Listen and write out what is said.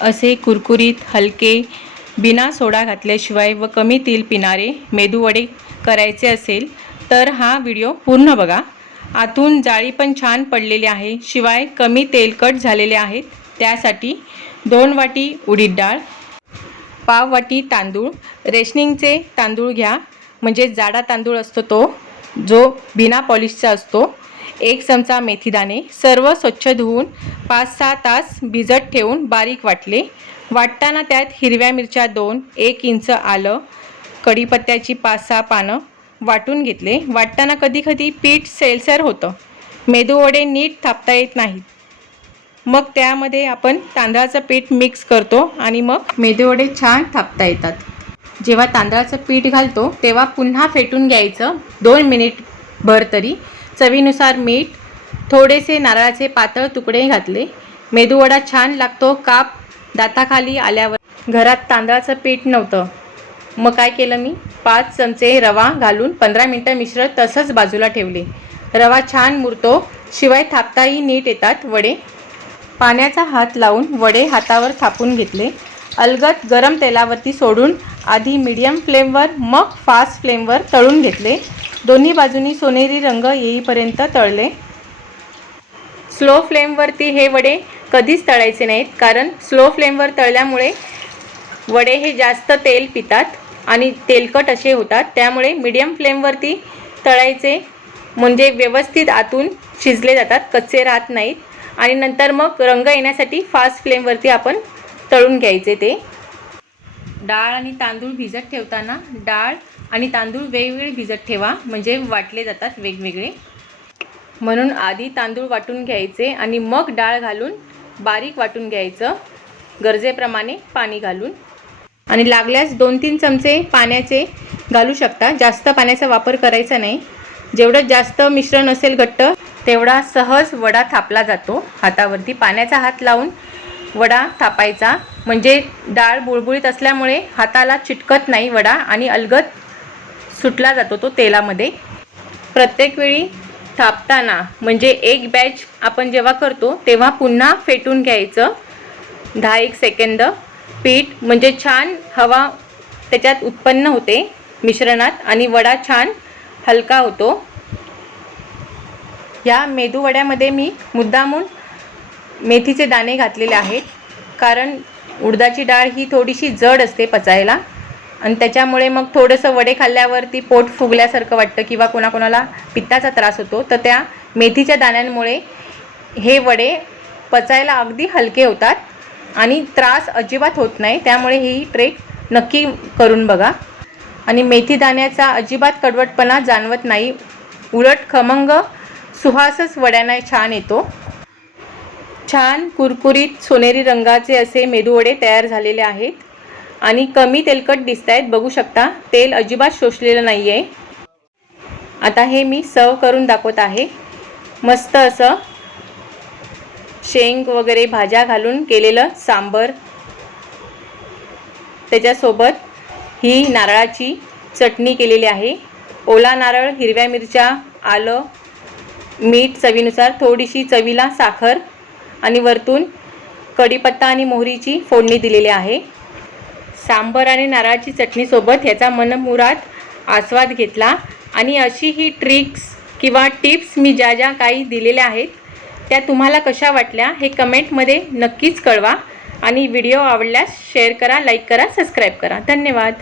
असे कुरकुरीत हलके बिना सोडा घातल्याशिवाय व कमी तेल पिणारे मेदूवडे करायचे असेल तर हा व्हिडिओ पूर्ण बघा। आतून जाळी पण छान पडलेली आहे, शिवाय कमी तेलकट झालेले आहेत। त्यासाठी 2 वाटी उडीद डाळ, पाव वाटी तांदूळ, रेशनिंगचे तांदूळ घ्या, म्हणजे जाडा तांदूळ असतो तो, जो बिना पॉलिशचा असतो। 1 चमचा मेथीदाणे, सर्व स्वच्छ धुवून 5-6 तास भिजत ठेवून बारीक वाटले। वाटताना त्यात हिरव्या मिरच्या 2, 1 इंच आलं, कढीपत्त्याची 5-6 पानं वाटून घेतले। वाटताना कधी कधी पीठ सैलसर होतं, मेदूवडे नीट थापता येत नाहीत, मग त्यामध्ये आपण तांदळाचं पीठ मिक्स करतो आणि मग मेदूवडे छान थापता येतात। जेव्हा तांदळाचं पीठ घालतो तेव्हा पुन्हा फेटून घ्यायचं 2 मिनिट भर तरी। चवीनुसार मीठ, थोडेसे नारळाचे पातळ तुकडे घातले। मेदूवडा छान लागतो। काप दाताखाली आल्यावर घरात तांदळाचं पीठ नव्हतं, मग काय केलं मी, 5 चमचे रवा घालून 15 मिनिटं मिश्रण तसंच बाजूला ठेवले। रवा छान मुरतो, शिवाय थापताही नीट येतात वडे। पाण्याचा हात लावून वडे हातावर थापून घेतले। अलगद गरम तेलावरती सोडून आधी मीडियम फ्लेमवर मग फास्ट फ्लेमवर तळून घेतले। दोन्ही बाजूनी सोनेरी रंग येईपर्यंत तळले। स्लो फ्लेमवरती हे वडे कधीच तळायचे नाहीत, कारण स्लो फ्लेमवर तळल्यामुळे वडे हे जास्त तेल पितात आणि तेलकट असे होतात। त्यामुळे मीडियम फ्लेमवरती तळायचे, म्हणजे व्यवस्थित आतून शिजले जातात, कच्चे राहत नाहीत। आणि नंतर मग रंग येण्यासाठी फास्ट फ्लेमवरती आपण तळून घ्यायचे ते। डाळ आणि तांदूळ भिजत ठेवताना डाळ आणि तांदूळ वेगवेगळे भिजत ठेवा, म्हणजे वाटले जातात वेगवेगळे। म्हणून आधी तांदूळ वाटून घ्यायचे आणि मग डाळ घालून बारीक वाटून घ्यायचं, गरजेप्रमाणे पाणी घालून। आणि लागल्यास 2-3 चमचे पाण्याचे घालू शकता, जास्त पाण्याचा वापर करायचा नाही। जेवढं जास्त मिश्रण असेल घट्ट, तेवढा सहज वडा थापला जातो हातावरती। पाण्याचा हात लावून वडा थापायचा, म्हणजे डाळ बुळबुळीत असल्यामुळे हाताला चिटकत नाही वडा आणि अलगद सुटला जातो तो तेलामध्ये। प्रत्येक वेळी थापताना, म्हणजे एक बॅच आपण जेव्हा करतो तेव्हा पुन्हा फेटून घ्यायचं 10-1 सेकंद पीठ, म्हणजे छान हवा त्याच्यात उत्पन्न होते मिश्रणात आणि वडा छान हलका होतो। या मेदूवड्यामध्ये मी मुद्दामून मेथीचे दाणे घातलेले आहेत, कारण उडदाची डाळ ही थोडीशी जड असते पचायला आणि त्याच्यामुळे मग थोडंसं वडे खाल्ल्यावरती पोट फुगल्यासारखं वाटतं किंवा कोणाकोणाला पित्ताचा त्रास होतो, तर त्या मेथीच्या दाण्यांमुळे हे वडे पचायला अगदी हलके होतात आणि त्रास अजिबात होत नाही। त्यामुळे ही ट्रेक नक्की करून बघा। आणि मेथी दाण्याचा अजिबात कडवटपणा जाणवत नाही, उलट खमंग सुहासच वड्यांना छान येतो। छान कुरकुरीत सोनेरी रंगाचे असे मेदूवडे तयार झालेले आहेत आणि कमी तेलकट दिसत आहेत, बघू शकता, तेल अजिबात शोषलेलं नाही आहे। आता हे मी सर्व करून दाखवत आहे। मस्त असं शेंग वगैरे भाज्या घालून केलेलं सांबर, त्याच्यासोबत ही नारळाची चटणी केलेली आहे। ओला नारळ, हिरव्या मिरच्या, आलं, मीठ चवीनुसार, थोडीशी चवीला साखर आणि वरतून कढीपत्ता आणि मोहरीची फोडणी दिलेली आहे। सांबर आणि नारळाची चटणीसोबत ह्याचा मनमुराद आस्वाद घेतला। आणि अशी ही ट्रिक्स किंवा टिप्स मी ज्या ज्या काही दिलेल्या आहेत त्या तुम्हाला कशा वाटल्या हे कमेंटमध्ये नक्कीच कळवा। आणि व्हिडिओ आवडल्यास शेअर करा, लाईक करा, सबस्क्राईब करा। धन्यवाद।